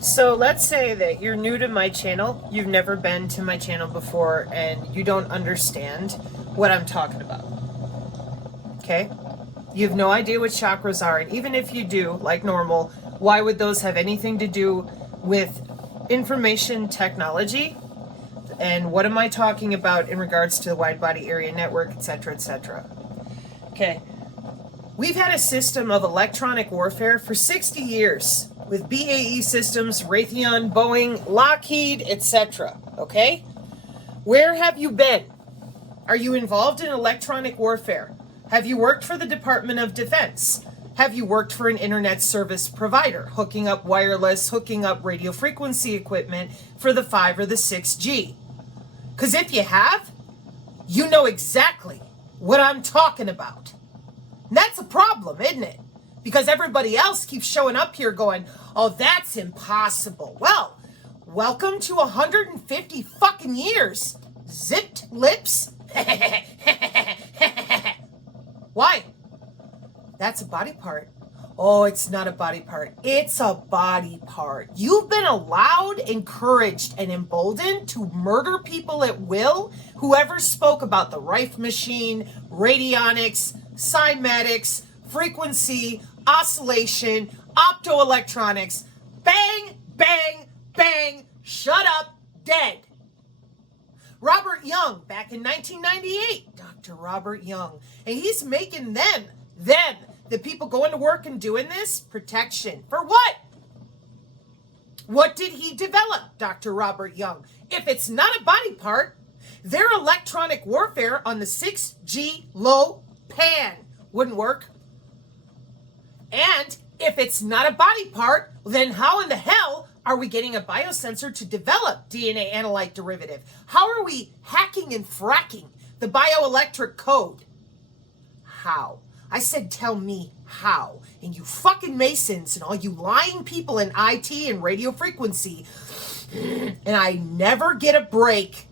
So let's say that you're new to my channel, you've never been to my channel before, and you don't understand what I'm talking about. Okay? You have no idea what chakras are, and even if you do, like normal, why would those have anything to do with information technology? And what am I talking about in regards to the wide body area network, etc., etc.? Okay. We've had a system of electronic warfare for 60 years with BAE Systems, Raytheon, Boeing, Lockheed, etc. Okay? Where have you been? Are you involved in electronic warfare? Have you worked for the Department of Defense? Have you worked for an internet service provider, hooking up wireless, hooking up radio frequency equipment for the 5 or the 6G? Because if you have, you know exactly what I'm talking about. And that's a problem, isn't it? Because everybody else keeps showing up here going, oh, that's impossible. Well, welcome to 150 fucking years. Zipped lips. Why? That's a body part. Oh, it's not a body part. It's a body part. You've been allowed, encouraged, and emboldened to murder people at will. Whoever spoke about the Rife machine, radionics, cymatics, frequency, oscillation, optoelectronics, bang, bang, bang, shut up, dead. Robert Young, back in 1998, Dr. Robert Young, and he's making them, the people going to work and doing this, protection. For what? What did he develop, Dr. Robert Young? If it's not a body part, their electronic warfare on the 6G low pan wouldn't work. And if it's not a body part, then how in the hell are we getting a biosensor to develop DNA analyte derivative? How are we hacking and fracking the bioelectric code? How? I said, tell me how. And you fucking Masons and all you lying people in IT and radio frequency, and I never get a break.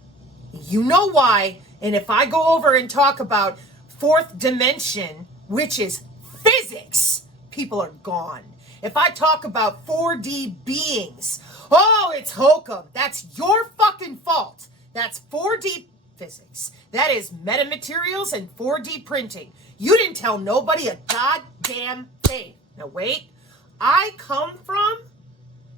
You know why. And if I go over and talk about fourth dimension, which is physics, people are gone. If I talk about 4D beings, oh, it's hokum. That's your fucking fault. That's 4D physics. That is metamaterials and 4D printing. You didn't tell nobody a goddamn thing. Now wait, I come from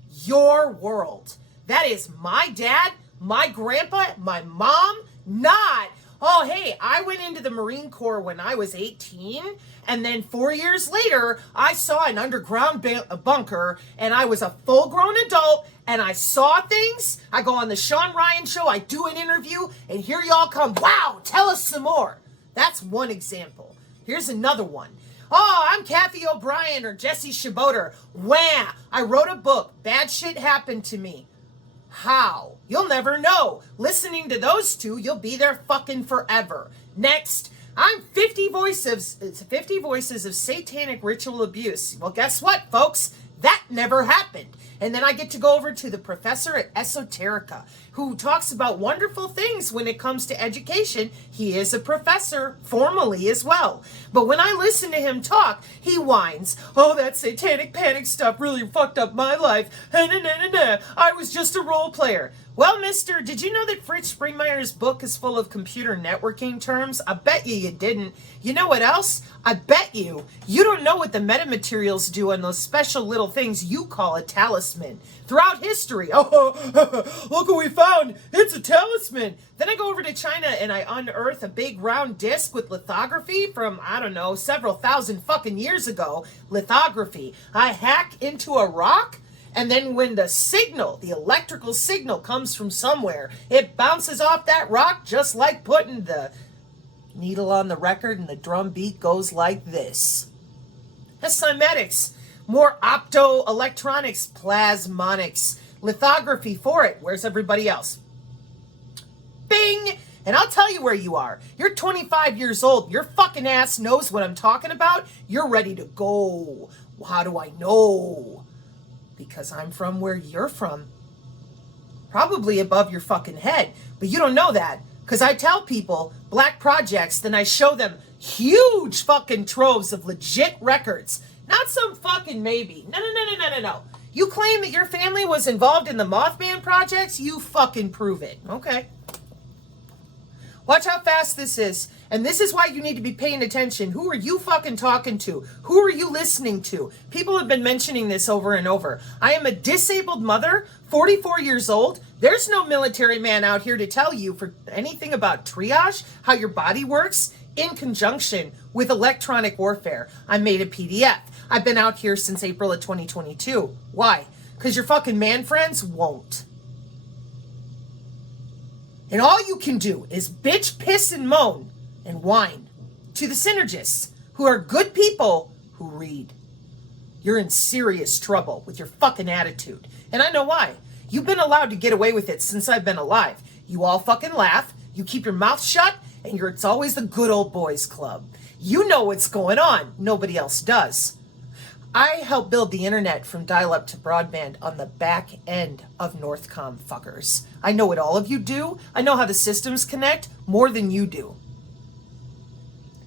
your world. That is my dad, my grandpa, my mom, not, oh, hey, I went into the Marine Corps when I was 18, and then 4 years later, I saw an underground bunker, and I was a full-grown adult, and I saw things. I go on the Sean Ryan show, I do an interview, and here y'all come, wow, tell us some more. That's one example. Here's another one. Oh, I'm Kathy O'Brien or Jesse Shaboter. Wham! I wrote a book. Bad shit happened to me. How? You'll never know. Listening to those two, you'll be there fucking forever. Next, I'm 50 voices of satanic ritual abuse. Well, guess what, folks? That never happened. And then I get to go over to the professor at Esoterica, who talks about wonderful things when it comes to education. He is a professor, formally as well. But when I listen to him talk, he whines, oh, that satanic panic stuff really fucked up my life. I was just a role player. Well, mister, did you know that Fritz Springmeier's book is full of computer networking terms? I bet you didn't. You know what else? I bet you don't know what the metamaterials do on those special little things you call a talisman. Throughout history, oh, look what we found. It's a talisman. Then I go over to China and I unearth a big round disc with lithography from, I don't know, several thousand fucking years ago. Lithography. I hack into a rock. And then when the signal, the electrical signal comes from somewhere, it bounces off that rock just like putting the needle on the record and the drum beat goes like this. That's cymatics. More optoelectronics, plasmonics, lithography for it. Where's everybody else? Bing! And I'll tell you where you are. You're 25 years old. Your fucking ass knows what I'm talking about. You're ready to go. How do I know? Because I'm from where you're from. Probably above your fucking head. But you don't know that. Because I tell people black projects, then I show them huge fucking troves of legit records. Not some fucking maybe. No. You claim that your family was involved in the Mothman projects? You fucking prove it. Okay. Watch how fast this is. And this is why you need to be paying attention. Who are you fucking talking to? Who are you listening to? People have been mentioning this over and over. I am a disabled mother, 44 years old. There's no military man out here to tell you for anything about triage, how your body works, in conjunction with electronic warfare. I made a PDF. I've been out here since April of 2022. Why? Because your fucking man friends won't. And all you can do is bitch, piss, and moan and whine to the synergists, who are good people who read. You're in serious trouble with your fucking attitude. And I know why. You've been allowed to get away with it since I've been alive. You all fucking laugh, you keep your mouth shut, and it's always the good old boys club. You know what's going on. Nobody else does. I helped build the internet from dial-up to broadband on the back end of Northcom, fuckers. I know what all of you do. I know how the systems connect more than you do.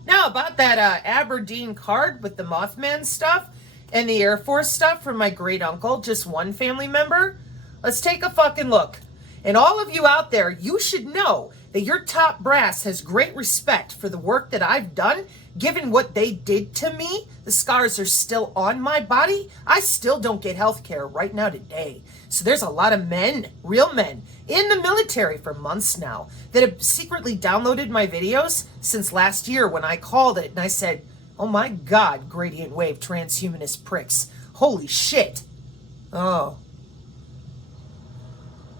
Now, about that Aberdeen card with the Mothman stuff and the Air Force stuff from my great uncle, just one family member, let's take a fucking look. And all of you out there, you should know that your top brass has great respect for the work that I've done. Given what they did to me, the scars are still on my body. I still don't get health care right now today. So there's a lot of men, real men, in the military for months now that have secretly downloaded my videos since last year when I called it and I said, oh my God, gradient wave transhumanist pricks. Holy shit. Oh.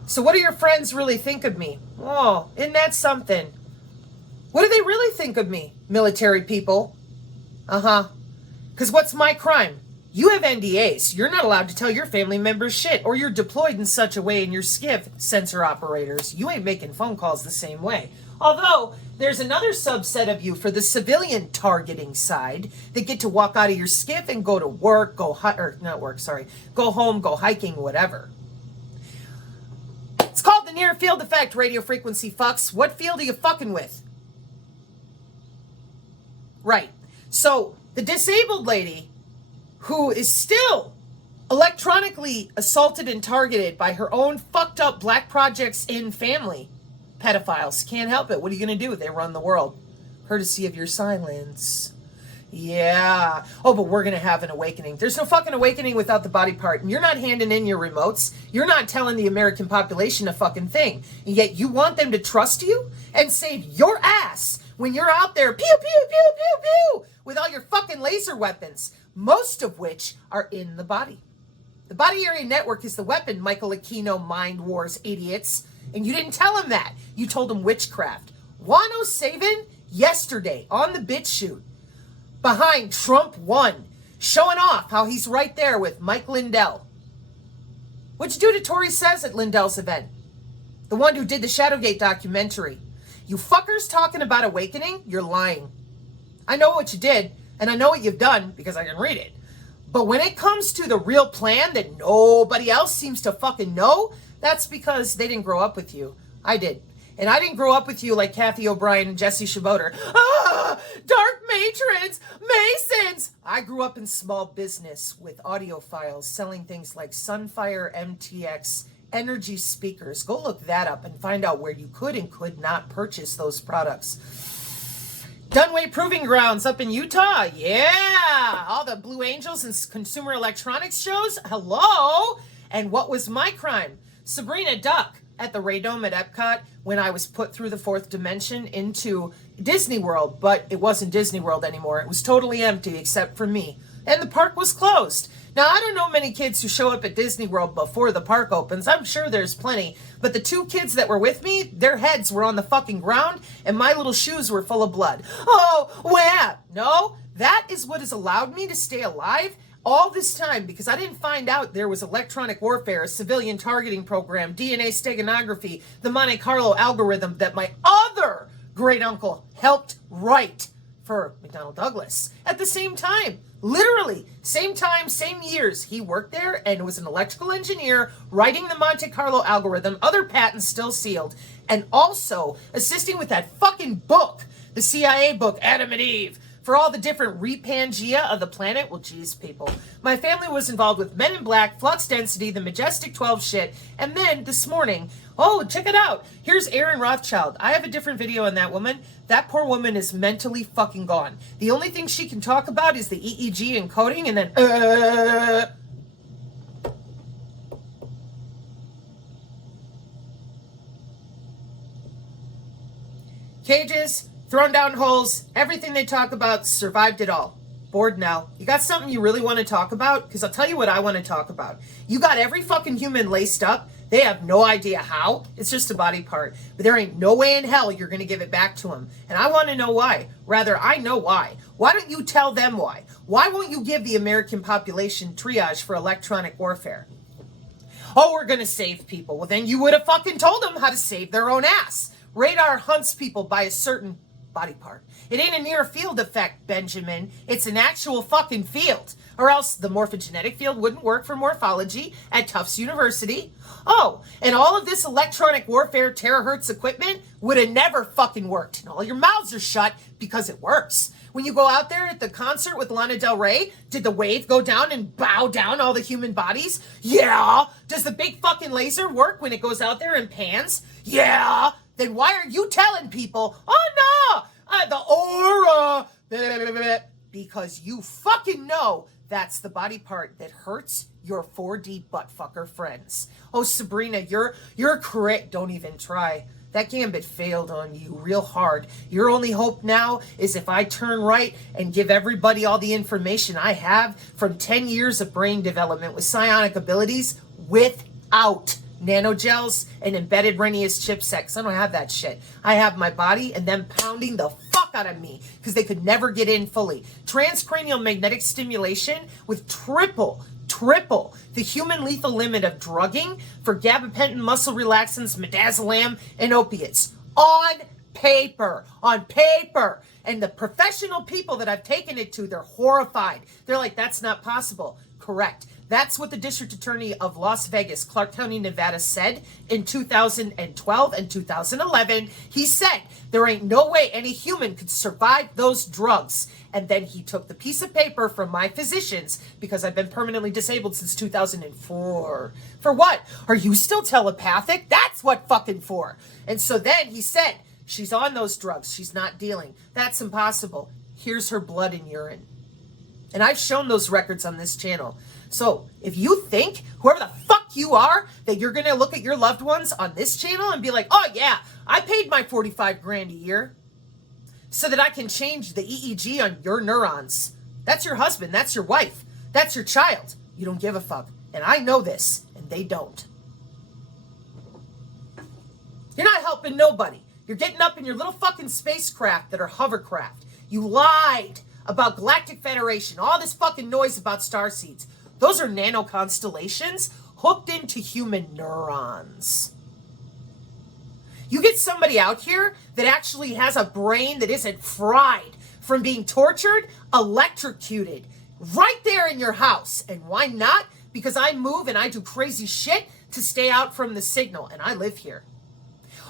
So what do your friends really think of me? Oh, isn't that something? What do they really think of me, military people? Uh-huh. Because what's my crime? You have NDAs. You're not allowed to tell your family members shit, or you're deployed in such a way in your skiff, sensor operators. You ain't making phone calls the same way. Although, there's another subset of you for the civilian targeting side that get to walk out of your skiff and go to work, go home, go hiking, whatever. It's called the near field effect, radio frequency fucks. What field are you fucking with? Right. So, the disabled lady who is still electronically assaulted and targeted by her own fucked up Black Projects in family pedophiles. Can't help it. What are you going to do? They run the world. Courtesy of your silence. Yeah. Oh, but we're going to have an awakening. There's no fucking awakening without the body part. And you're not handing in your remotes. You're not telling the American population a fucking thing. And yet you want them to trust you and save your ass when you're out there, pew, pew, pew, pew, pew, with all your fucking laser weapons, most of which are in the body. The body area network is the weapon, Michael Aquino, Mind Wars idiots. And you didn't tell him that. You told him witchcraft. Juan O'Savin, yesterday, on the BitChute, behind Trump 1, showing off how he's right there with Mike Lindell. What'd you do to Tori Says at Lindell's event? The one who did the Shadowgate documentary. You fuckers talking about awakening, you're lying. I know what you did, and I know what you've done because I can read it. But when it comes to the real plan that nobody else seems to fucking know, that's because they didn't grow up with you. I did. And I didn't grow up with you like Kathy O'Brien and Jesse Schroeder. Dark matrons, Masons. I grew up in small business with audiophiles selling things like Sunfire MTX energy speakers. Go look that up and find out where you could and could not purchase those products. Dunway Proving Grounds up in Utah. Yeah. All the Blue Angels and Consumer Electronics shows. Hello. And what was my crime? Sabrina Duck at the Ray Dome at Epcot when I was put through the fourth dimension into Disney World, but it wasn't Disney World anymore. It was totally empty except for me. And the park was closed. Now, I don't know many kids who show up at Disney World before the park opens. I'm sure there's plenty. But the two kids that were with me, their heads were on the fucking ground, and my little shoes were full of blood. Oh, wham! No, that is what has allowed me to stay alive all this time, because I didn't find out there was electronic warfare, a civilian targeting program, DNA steganography, the Monte Carlo algorithm that my other great uncle helped write for McDonnell Douglas. At the same time, literally, same time, same years, he worked there and was an electrical engineer writing the Monte Carlo algorithm, other patents still sealed, and also assisting with that fucking book, the CIA book, Adam and Eve, for all the different repangea of the planet? Well, geez, people. My family was involved with Men in Black, Flux Density, the Majestic 12 shit, and then this morning, oh, check it out. Here's Aaron Rothschild. I have a different video on that woman. That poor woman is mentally fucking gone. The only thing she can talk about is the EEG encoding, and then, cages, thrown down holes, everything they talk about, survived it all. Bored now. You got something you really want to talk about? Because I'll tell you what I want to talk about. You got every fucking human laced up. They have no idea how. It's just a body part. But there ain't no way in hell you're going to give it back to them. And I want to know why. Rather, I know why. Why don't you tell them why? Why won't you give the American population triage for electronic warfare? Oh, we're going to save people. Well, then you would have fucking told them how to save their own ass. Radar hunts people by a certain body part. It ain't a near field effect, Benjamin. It's an actual fucking field. Or else the morphogenetic field wouldn't work for morphology at Tufts University. Oh, and all of this electronic warfare terahertz equipment would have never fucking worked. And all your mouths are shut because it works. When you go out there at the concert with Lana Del Rey, did the wave go down and bow down all the human bodies? Yeah. Does the big fucking laser work when it goes out there and pans? Yeah. Then why are you telling people, oh no, the aura, because you fucking know that's the body part that hurts your 4D buttfucker friends. Oh, Sabrina, you're correct. Don't even try. That gambit failed on you real hard. Your only hope now is if I turn right and give everybody all the information I have from 10 years of brain development with psionic abilities without nanogels and embedded Renius chipsets. I don't have that shit. I have my body and them pounding the fuck out of me because they could never get in fully. Transcranial magnetic stimulation with triple the human lethal limit of drugging for gabapentin, muscle relaxants, midazolam, and opiates. On paper. And the professional people that I've taken it to, they're horrified. They're like, that's not possible. Correct. That's what the district attorney of Las Vegas, Clark County, Nevada said in 2012 and 2011. He said there ain't no way any human could survive those drugs. And then he took the piece of paper from my physicians, because I've been permanently disabled since 2004. For what? Are you still telepathic? That's what fucking for. And so then he said, she's on those drugs. She's not dealing. That's impossible. Here's her blood and urine. And I've shown those records on this channel. So if you think, whoever the fuck you are, that you're going to look at your loved ones on this channel and be like, oh yeah, I paid my 45 grand a year so that I can change the EEG on your neurons. That's your husband. That's your wife. That's your child. You don't give a fuck. And I know this, and they don't. You're not helping nobody. You're getting up in your little fucking spacecraft that are hovercraft. You lied about Galactic Federation, all this fucking noise about starseeds. Those are nano constellations hooked into human neurons. You get somebody out here that actually has a brain that isn't fried from being tortured, electrocuted, right there in your house. And why not? Because I move and I do crazy shit to stay out from the signal, and I live here.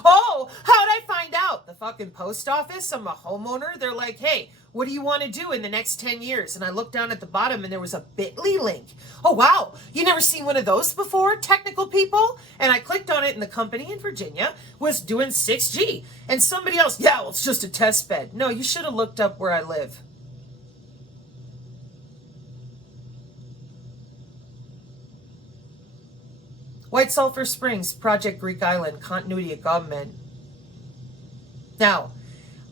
Oh, how'd I find out? The fucking post office, I'm a homeowner. They're like, hey, what do you want to do in the next 10 years? And I looked down at the bottom and there was a bit.ly link. Oh, wow. You never seen one of those before, technical people? And I clicked on it and the company in Virginia was doing 6G. And somebody else, yeah, well, it's just a test bed. No, you should have looked up where I live. White Sulphur Springs, Project Greek Island, continuity of government. Now,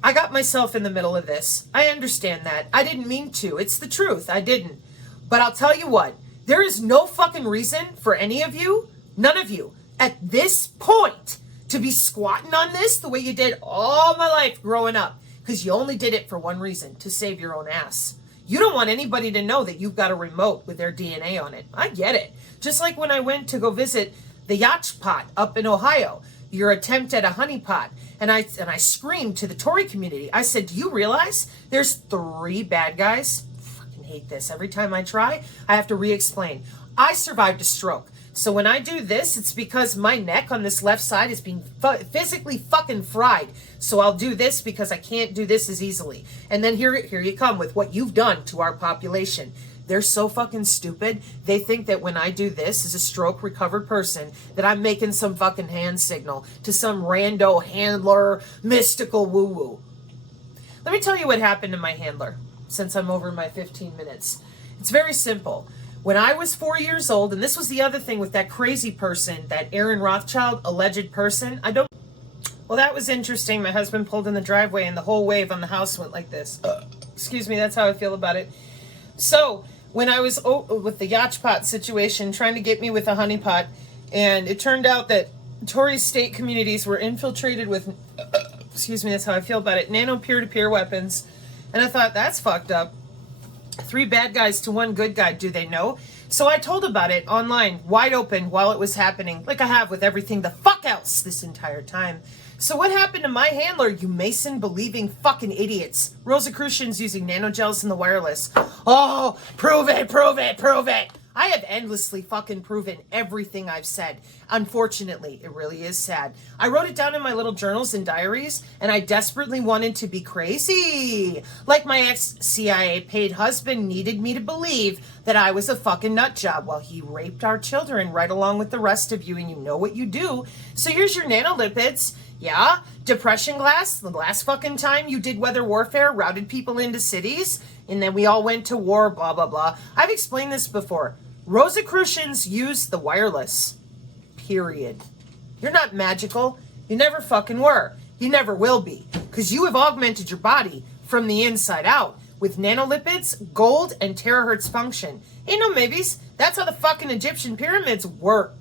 I got myself in the middle of this. I understand that. I didn't mean to. It's the truth. I didn't. But I'll tell you what. There is no fucking reason for any of you, none of you, at this point, to be squatting on this the way you did all my life growing up. Because you only did it for one reason, to save your own ass. You don't want anybody to know that you've got a remote with their DNA on it. I get it. Just like when I went to go visit the Yacht Pot up in Ohio, your attempt at a honeypot, and I screamed to the Tory community. I said, do you realize there's 3 bad guys? I fucking hate this. Every time I try, I have to re-explain. I survived a stroke. So when I do this, it's because my neck on this left side is being physically fucking fried. So I'll do this because I can't do this as easily. And then here you come with what you've done to our population. They're so fucking stupid. They think that when I do this as a stroke recovered person, that I'm making some fucking hand signal to some rando handler mystical woo-woo. Let me tell you what happened to my handler since I'm over my 15 minutes. It's very simple. When I was 4 years old, and this was the other thing with that crazy person, that Aaron Rothschild, alleged person, well, that was interesting. My husband pulled in the driveway and the whole wave on the house went like this. Excuse me, that's how I feel about it. So, when I was with the Yachpot situation, trying to get me with a honeypot, and it turned out that Tory state communities were infiltrated with, excuse me, that's how I feel about it, nano peer-to-peer weapons. And I thought, that's fucked up. 3 bad guys to 1 good guy, do they know? So I told about it online, wide open, while it was happening, like I have with everything the fuck else this entire time. So what happened to my handler, you Mason-believing fucking idiots? Rosicrucians using nanogels in the wireless. Oh, prove it, prove it, prove it. I have endlessly fucking proven everything I've said. Unfortunately, it really is sad. I wrote it down in my little journals and diaries, and I desperately wanted to be crazy. Like my ex-CIA paid husband needed me to believe that I was a fucking nut job while he raped our children right along with the rest of you, and you know what you do. So here's your nanolipids. Yeah, depression glass, the last fucking time you did weather warfare, routed people into cities, and then we all went to war, blah, blah, blah. I've explained this before. Rosicrucians use the wireless. Period. You're not magical. You never fucking were. You never will be. Because you have augmented your body from the inside out with nanolipids, gold, and terahertz function. Ain't no maybes. That's how the fucking Egyptian pyramids work.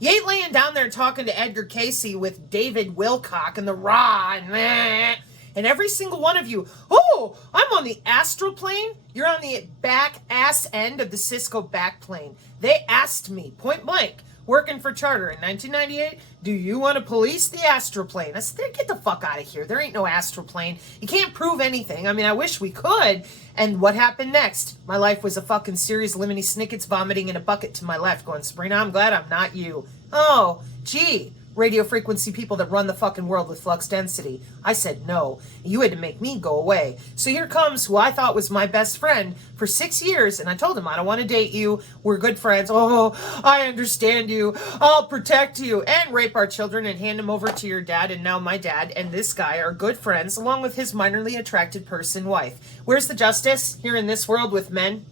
You ain't laying down there talking to Edgar Casey with David Wilcock and the Raw and meh. And every single one of you, oh, I'm on the astral plane. You're on the back ass end of the Cisco back plane. They asked me, point blank, working for Charter in 1998, do you want to police the astral plane? I said, get the fuck out of here. There ain't no astral plane. You can't prove anything. I mean, I wish we could. And what happened next? My life was a fucking series of Lemony Snicket's vomiting in a bucket to my left, going, Sabrina, I'm glad I'm not you. Oh, gee. Radio frequency people that run the fucking world with flux density. I said no. You had to make me go away. So here comes who I thought was my best friend for 6 years, and I told him, I don't want to date you. We're good friends. Oh, I understand you. I'll protect you. And rape our children and hand them over to your dad, and now my dad and this guy are good friends, along with his minorly attracted person wife. Where's the justice here in this world with men?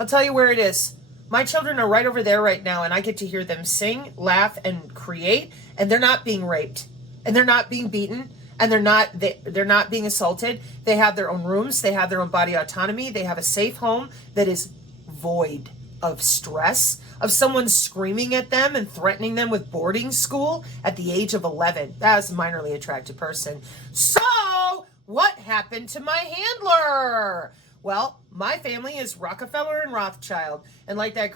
I'll tell you where it is. My children are right over there right now, and I get to hear them sing, laugh, and create, and they're not being raped, and they're not being beaten, and they're not being assaulted. They have their own rooms. They have their own body autonomy. They have a safe home that is void of stress, of someone screaming at them and threatening them with boarding school at the age of 11. That's a minorly attracted person. So, what happened to my handler? Well, my family is Rockefeller and Rothschild. And like that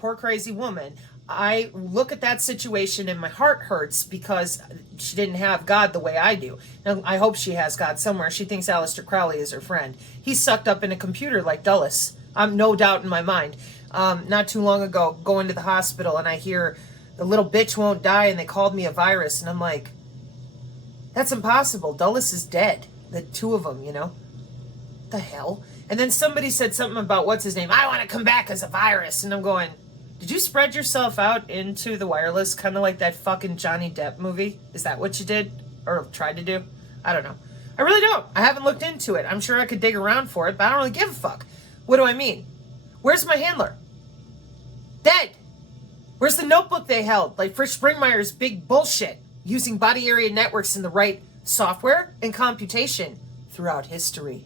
poor crazy woman, I look at that situation and my heart hurts because she didn't have God the way I do. Now, I hope she has God somewhere. She thinks Aleister Crowley is her friend. He's sucked up in a computer like Dulles. I'm no doubt in my mind. Not too long ago, going to the hospital and I hear the little bitch won't die and they called me a virus. And I'm like, that's impossible. Dulles is dead. The 2 of them, you know. The hell? And then somebody said something about what's his name? I want to come back as a virus. And I'm going, did you spread yourself out into the wireless, kind of like that fucking Johnny Depp movie? Is that what you did? Or tried to do? I don't know. I really don't. I haven't looked into it. I'm sure I could dig around for it, but I don't really give a fuck. What do I mean? Where's my handler? Dead. Where's the notebook they held? Like Frisch Springmeier's big bullshit. Using body area networks in the right software and computation throughout history.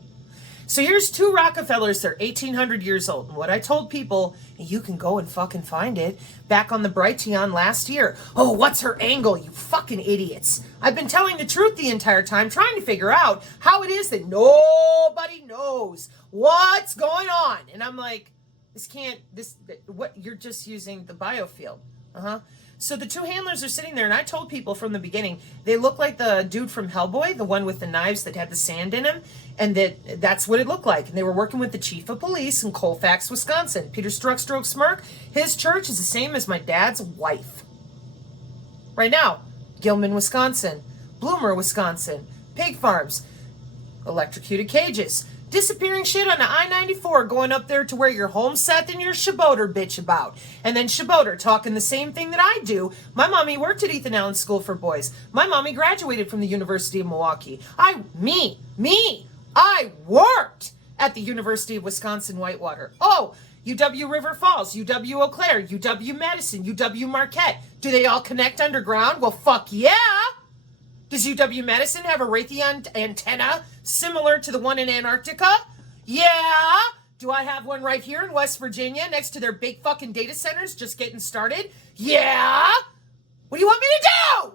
So here's 2 Rockefellers, they're 1,800 years old. And what I told people, and you can go and fucking find it, back on the Brighteon last year. Oh, what's her angle, you fucking idiots? I've been telling the truth the entire time, trying to figure out how it is that nobody knows what's going on. And I'm like, what, you're just using the biofield. Uh-huh. So the two handlers are sitting there, and I told people from the beginning, they look like the dude from Hellboy, the one with the knives that had the sand in him, and that's what it looked like. And they were working with the chief of police in Colfax, Wisconsin. Peter Stroke Smirk, his church is the same as my dad's wife. Right now, Gilman, Wisconsin, Bloomer, Wisconsin, pig farms, electrocuted cages, disappearing shit on the I-94 going up there to where your home set and your Shaboter bitch about. And then Shaboter talking the same thing that I do. My mommy worked at Ethan Allen School for Boys. My mommy graduated from the University of Milwaukee. I worked at the University of Wisconsin-Whitewater. Oh, UW River Falls, UW Eau Claire, UW Madison, UW Marquette. Do they all connect underground? Well, fuck yeah! Does UW Madison have a Raytheon antenna similar to the one in Antarctica? Yeah! Do I have one right here in West Virginia next to their big fucking data centers just getting started? Yeah! What do you want me to do?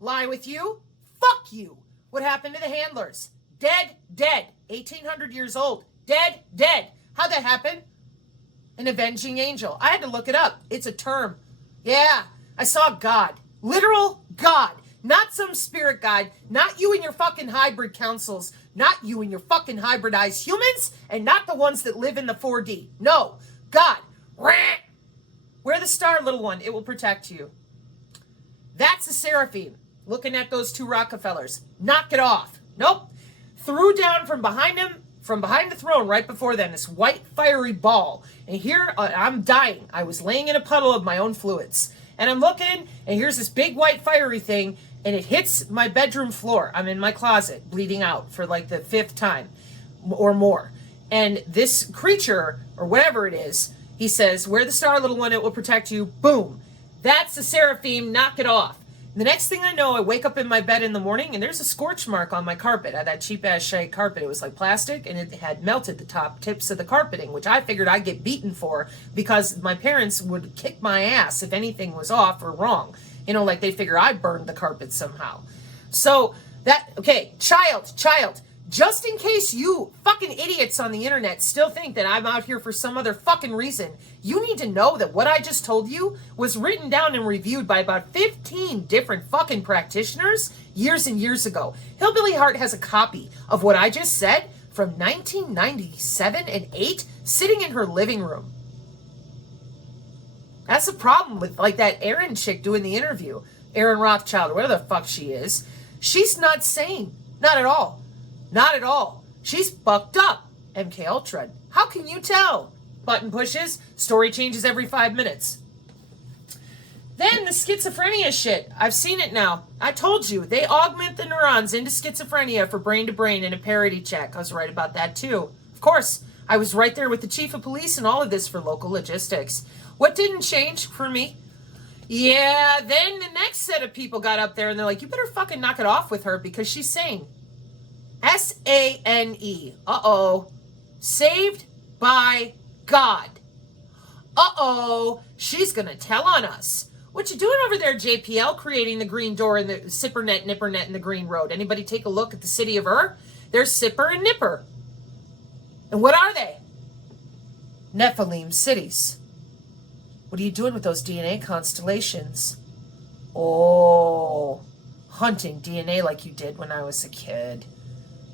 Lie with you? Fuck you. What happened to the handlers? Dead. 1800 years old. Dead. How'd that happen? An avenging angel. I had to look it up. It's a term. Yeah, I saw God. Literal God. Not some spirit guide. Not you and your fucking hybrid councils. Not you and your fucking hybridized humans. And not the ones that live in the 4D. No. God. Wear the star, little one. It will protect you. That's a seraphim. Looking at those two Rockefellers. Knock it off. Nope. Threw down from behind him, from behind the throne right before then, this white fiery ball. And here, I'm dying. I was laying in a puddle of my own fluids. And I'm looking, and here's this big white fiery thing, and it hits my bedroom floor. I'm in my closet, bleeding out for like the 5th time or more. And this creature, or whatever it is, he says, wear the star, little one, it will protect you. Boom. That's the seraphim, knock it off. The next thing I know, I wake up in my bed in the morning, and there's a scorch mark on my carpet. I had that cheap-ass shag carpet. It was like plastic, and it had melted the top tips of the carpeting, which I figured I'd get beaten for because my parents would kick my ass if anything was off or wrong. You know, like they figure I burned the carpet somehow. So child, just in case you fucking idiots on the internet still think that I'm out here for some other fucking reason, you need to know that what I just told you was written down and reviewed by about 15 different fucking practitioners years and years ago. Hillbilly Heart has a copy of what I just said from 1997 and 8 sitting in her living room. That's the problem with like that Aaron chick doing the interview. Aaron Rothschild, or whatever the fuck she is. She's not sane. Not at all. Not at all. She's fucked up. MK Ultra. How can you tell? Button pushes. Story changes every 5 minutes. Then the schizophrenia shit. I've seen it now. I told you. They augment the neurons into schizophrenia for brain to brain in a parity check. I was right about that too. Of course, I was right there with the chief of police and all of this for local logistics. What didn't change for me? Yeah, then the next set of people got up there and they're like, you better fucking knock it off with her because she's sane. SANE. Uh-oh. Saved by God. Uh-oh. She's gonna tell on us. What you doing over there, JPL, creating the green door and the Sipper Net, Nipper Net, and the green road? Anybody take a look at the city of Ur? There's Sipper and Nipper. And what are they? Nephilim cities. What are you doing with those DNA constellations? Oh, hunting DNA like you did when I was a kid.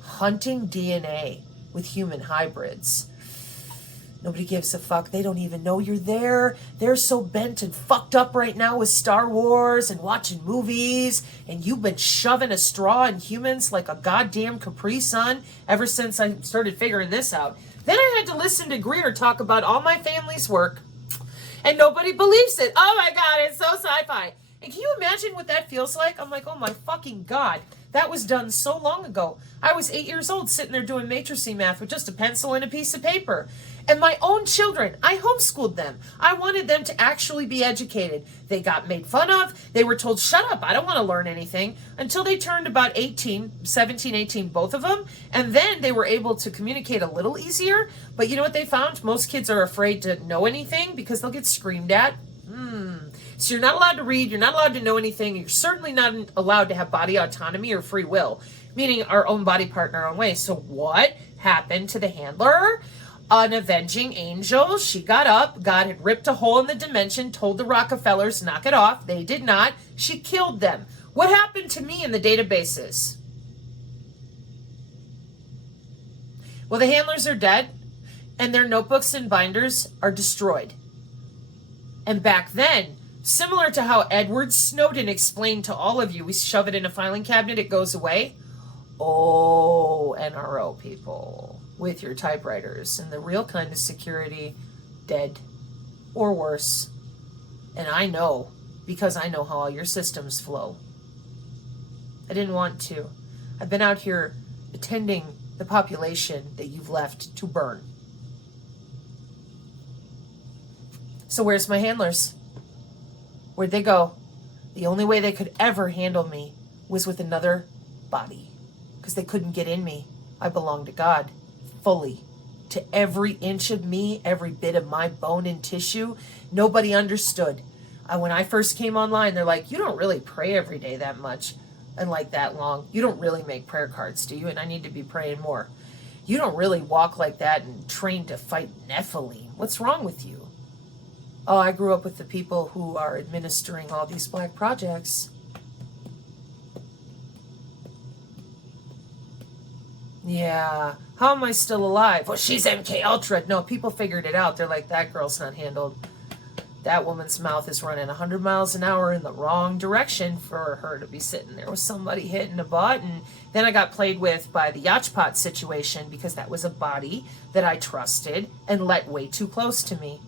Hunting DNA with human hybrids. Nobody gives a fuck. They don't even know you're there. They're so bent and fucked up right now with Star Wars and watching movies, and you've been shoving a straw in humans like a goddamn Capri Sun ever since I started figuring this out. Then I had to listen to Greer talk about all my family's work, and nobody believes it. Oh my God, it's so sci-fi. And can you imagine what that feels like? I'm like, oh my fucking God. That was done so long ago. I was 8 years old sitting there doing matrice math with just a pencil and a piece of paper. And my own children, I homeschooled them. I wanted them to actually be educated. They got made fun of. They were told, shut up, I don't want to learn anything. Until they turned about 17, 18, both of them. And then they were able to communicate a little easier. But you know what they found? Most kids are afraid to know anything because they'll get screamed at. So you're not allowed to read, you're not allowed to know anything, you're certainly not allowed to have body autonomy or free will, meaning our own body part in our own way. So what happened to the handler? An avenging angel. She got up. God had ripped a hole in the dimension, told the Rockefellers, knock it off. They did not. She killed them. What happened to me in the databases? Well, the handlers are dead, and their notebooks and binders are destroyed. And back then, similar to how Edward Snowden explained to all of you, we shove it in a filing cabinet, it goes away. Oh, NRO people, with your typewriters and the real kind of security, dead or worse. And I know, because I know how all your systems flow. I didn't want to. I've been out here attending the population that you've left to burn. So where's my handlers? Where'd they go? The only way they could ever handle me was with another body. Because they couldn't get in me. I belong to God. Fully. To every inch of me, every bit of my bone and tissue. Nobody understood. When I first came online, they're like, you don't really pray every day that much. And like that long. You don't really make prayer cards, do you? And I need to be praying more. You don't really walk like that and train to fight Nephilim. What's wrong with you? Oh, I grew up with the people who are administering all these black projects. Yeah. How am I still alive? Well, she's MK Ultra. No, people figured it out. They're like, that girl's not handled. That woman's mouth is running 100 miles an hour in the wrong direction for her to be sitting there with somebody hitting a butt. And then I got played with by the Yachpot situation because that was a body that I trusted and let way too close to me.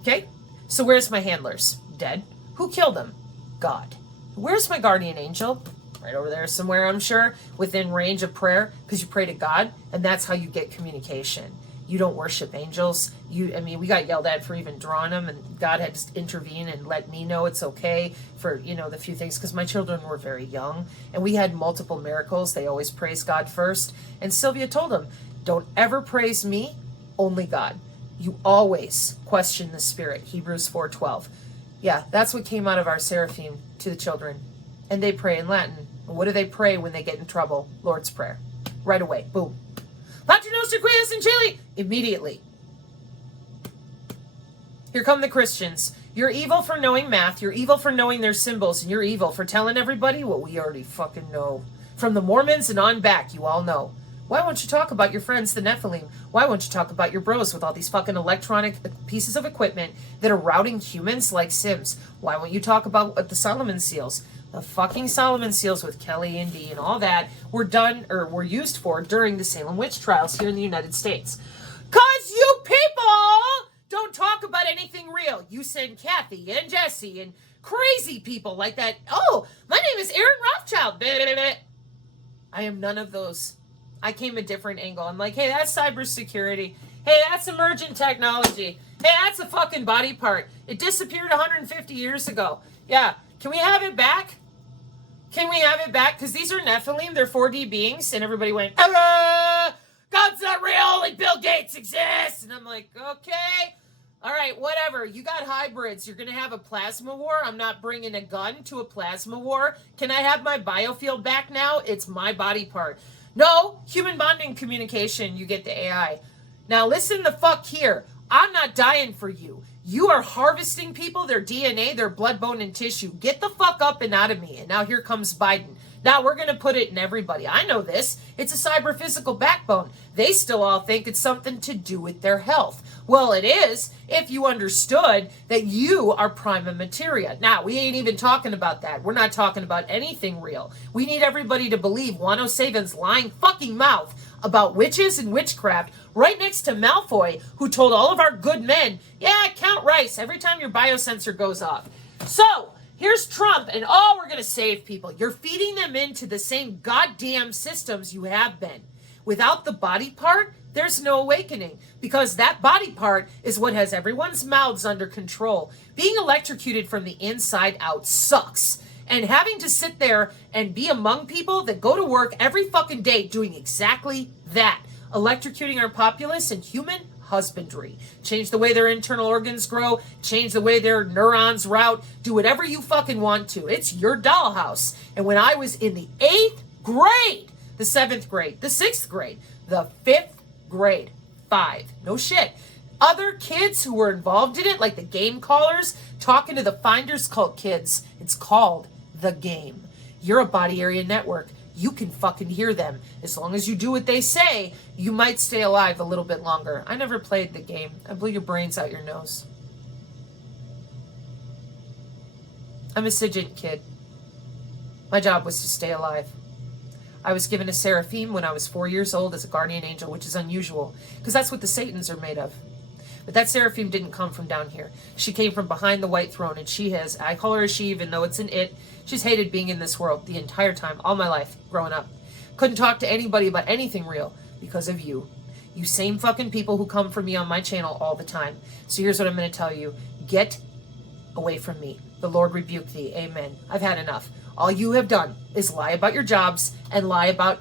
Okay? So where's my handlers? Dead. Who killed them? God. Where's my guardian angel? Right over there somewhere, I'm sure, within range of prayer, because you pray to God, and that's how you get communication. You don't worship angels. We got yelled at for even drawing them, and God had to intervene and let me know it's okay for, the few things, because my children were very young, and we had multiple miracles. They always praise God first, and Sylvia told them, don't ever praise me, only God. You always question the Spirit, Hebrews 4:12. Yeah, that's what came out of our seraphim to the children, and they pray in Latin. And what do they pray when they get in trouble? Lord's Prayer. Right away. Boom. Pater Noster qui es in Chile. Immediately. Here come the Christians. You're evil for knowing math. You're evil for knowing their symbols. And you're evil for telling everybody what we already fucking know. From the Mormons and on back, you all know. Why won't you talk about your friends, the Nephilim? Why won't you talk about your bros with all these fucking electronic pieces of equipment that are routing humans like Sims? Why won't you talk about the Solomon seals? The fucking Solomon seals with Kelly and Dee and all that were used for during the Salem witch trials here in the United States. 'Cause you people don't talk about anything real. You send Kathy and Jesse and crazy people like that. Oh, my name is Aaron Rothschild. I am none of those. I came a different angle. I'm like, hey, that's cybersecurity. Hey, that's emergent technology. Hey, that's a fucking body part. It disappeared 150 years ago. Yeah. Can we have it back? Can we have it back? Because these are Nephilim. They're 4D beings. And everybody went, God's not real. Only Bill Gates exists. And I'm like, okay. All right, whatever. You got hybrids. You're going to have a plasma war. I'm not bringing a gun to a plasma war. Can I have my biofield back now? It's my body part. No, human bonding communication. You get the AI. Now listen the fuck here. I'm not dying for you. You are harvesting people, their DNA, their blood, bone, and tissue. Get the fuck up and out of me. And now here comes Biden. Now we're going to put it in everybody. I know this. It's a cyber-physical backbone. They still all think it's something to do with their health. Well, it is if you understood that you are prima materia. Now, we ain't even talking about that. We're not talking about anything real. We need everybody to believe Juan O'Savin's lying fucking mouth about witches and witchcraft right next to Malfoy, who told all of our good men, yeah, count rice every time your biosensor goes off. So, here's Trump, and we're going to save people. You're feeding them into the same goddamn systems you have been. Without the body part, there's no awakening, because that body part is what has everyone's mouths under control. Being electrocuted from the inside out sucks. And having to sit there and be among people that go to work every fucking day doing exactly that. Electrocuting our populace and human husbandry. Change the way their internal organs grow. Change the way their neurons route. Do whatever you fucking want to. It's your dollhouse. And when I was in the 8th grade, the 7th grade, the 6th grade, the 5th grade, 5. No shit. Other kids who were involved in it, like the game callers, talking to the Finders Cult kids, it's called The Game. You're a body area network. You can fucking hear them. As long as you do what they say, you might stay alive a little bit longer. I never played The Game. I blew your brains out your nose. I'm a SIGINT kid. My job was to stay alive. I was given a seraphim when I was 4 years old as a guardian angel, which is unusual, because that's what the Satans are made of. But that seraphim didn't come from down here. She came from behind the white throne, and she has, I call her a she, even though it's an it. She's hated being in this world the entire time, all my life, growing up. Couldn't talk to anybody about anything real because of you. You same fucking people who come for me on my channel all the time. So here's what I'm going to tell you. Get away from me. The Lord rebuke thee. Amen. I've had enough. All you have done is lie about your jobs and lie about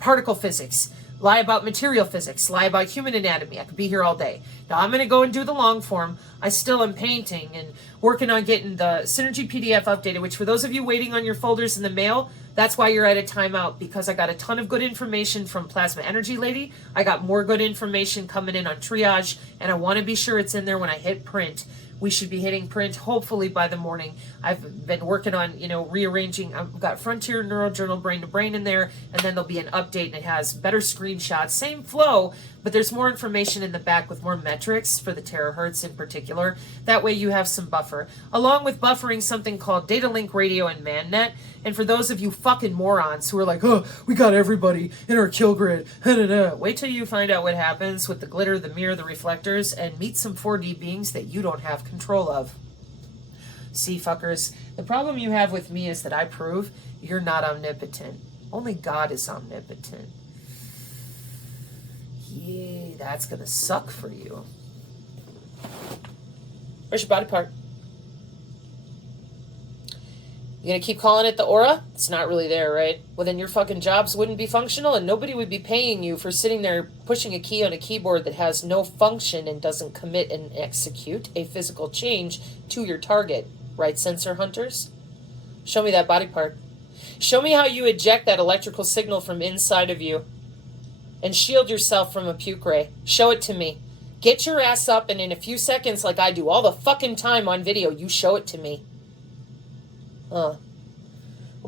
particle physics. Lie about material physics, lie about human anatomy. I could be here all day. Now I'm going to go and do the long form. I still am painting and working on getting the Synergy PDF updated, which for those of you waiting on your folders in the mail, that's why you're at a timeout, because I got a ton of good information from Plasma Energy Lady. I got more good information coming in on triage, and I want to be sure it's in there when I hit print. We should be hitting print hopefully by the morning. I've been working on, rearranging. I've got Frontier Neurojournal Brain to Brain in there, and then there'll be an update, and it has better screenshots, same flow, but there's more information in the back with more metrics for the terahertz in particular. That way you have some buffer, along with buffering something called Data Link Radio and ManNet. And for those of you fucking morons who are like, oh, we got everybody in our kill grid, wait till you find out what happens with the glitter, the mirror, the reflectors, and meet some 4D beings that you don't have control of. See, fuckers, the problem you have with me is that I prove you're not omnipotent. Only God is omnipotent. Yeah, that's gonna suck for you. Where's your body part? You gonna keep calling it the aura? It's not really there, right? Well, then your fucking jobs wouldn't be functional, and nobody would be paying you for sitting there pushing a key on a keyboard that has no function and doesn't commit and execute a physical change to your target. Right, sensor hunters? Show me that body part. Show me how you eject that electrical signal from inside of you and shield yourself from a puke ray. Show it to me. Get your ass up, and in a few seconds, like I do all the fucking time on video, you show it to me. We'll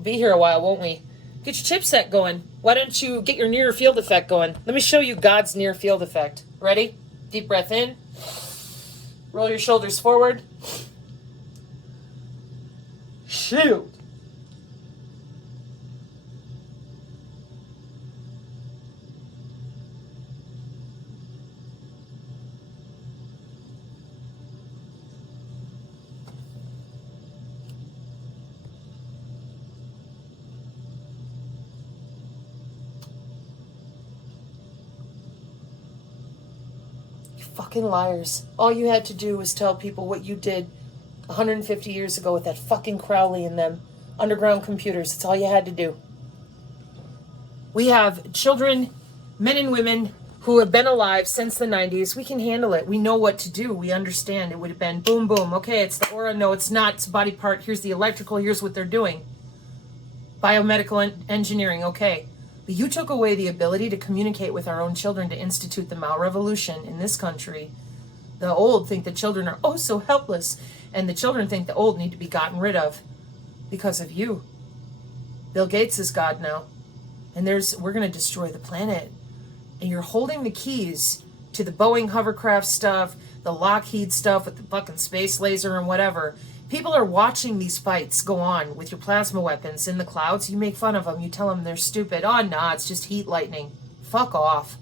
be here a while, won't we? Get your chipset going. Why don't you get your near field effect going? Let me show you God's near field effect. Ready? Deep breath in. Roll your shoulders forward. Shield. Fucking liars. All you had to do was tell people what you did 150 years ago with that fucking Crowley and them underground computers. That's all you had to do. We have children, men and women who have been alive since the 90s. We can handle it. We know what to do. We understand. It would have been boom, boom. Okay, it's the aura. No, it's not. It's a body part. Here's the electrical. Here's what they're doing. Biomedical engineering. Okay. But you took away the ability to communicate with our own children to institute the malrevolution in this country. The old think the children are oh so helpless, and the children think the old need to be gotten rid of because of you. Bill Gates is God now, and we're going to destroy the planet. And you're holding the keys to the Boeing hovercraft stuff, the Lockheed stuff with the fucking space laser and whatever. People are watching these fights go on with your plasma weapons in the clouds. You make fun of them. You tell them they're stupid. Oh, nah, it's just heat lightning. Fuck off.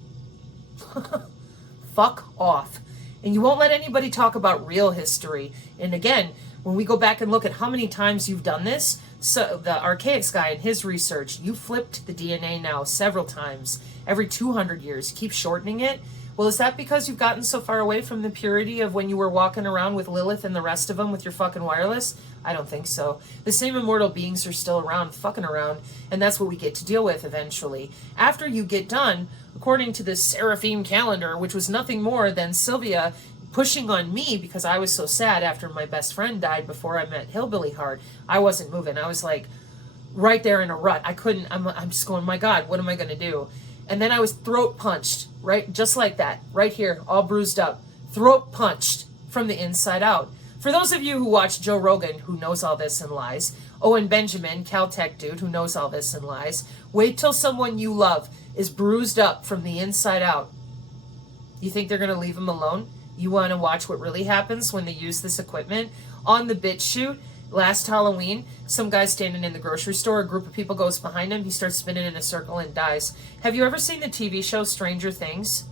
Fuck off. And you won't let anybody talk about real history. And again, when we go back and look at how many times you've done this, so the Archaics guy in his research, you flipped the DNA now several times. Every 200 years. Keep shortening it. Well, is that because you've gotten so far away from the purity of when you were walking around with Lilith and the rest of them with your fucking wireless? I don't think so. The same immortal beings are still around, fucking around, and that's what we get to deal with eventually. After you get done, according to this Seraphim calendar, which was nothing more than Sylvia pushing on me because I was so sad after my best friend died before I met Hillbilly Heart. I wasn't moving. I was like right there in a rut. I couldn't, I'm just going, my God, what am I going to do? And then I was throat punched, right? Just like that, right here, all bruised up. Throat punched from the inside out. For those of you who watch Joe Rogan, who knows all this and lies, Owen Benjamin, Caltech dude, who knows all this and lies, wait till someone you love is bruised up from the inside out. You think they're going to leave him alone? You want to watch what really happens when they use this equipment? On the BitChute, last Halloween, some guy standing in the grocery store, a group of people goes behind him, he starts spinning in a circle and dies. Have you ever seen the TV show Stranger Things?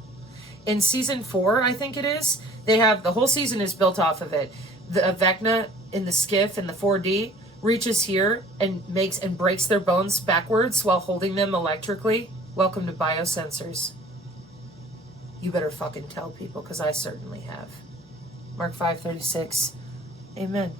In season 4, I think it is, they have, the whole season is built off of it. The Vecna in the skiff in the 4D reaches here and breaks their bones backwards while holding them electrically. Welcome to biosensors. You better fucking tell people, because I certainly have. Mark 5:36. Amen.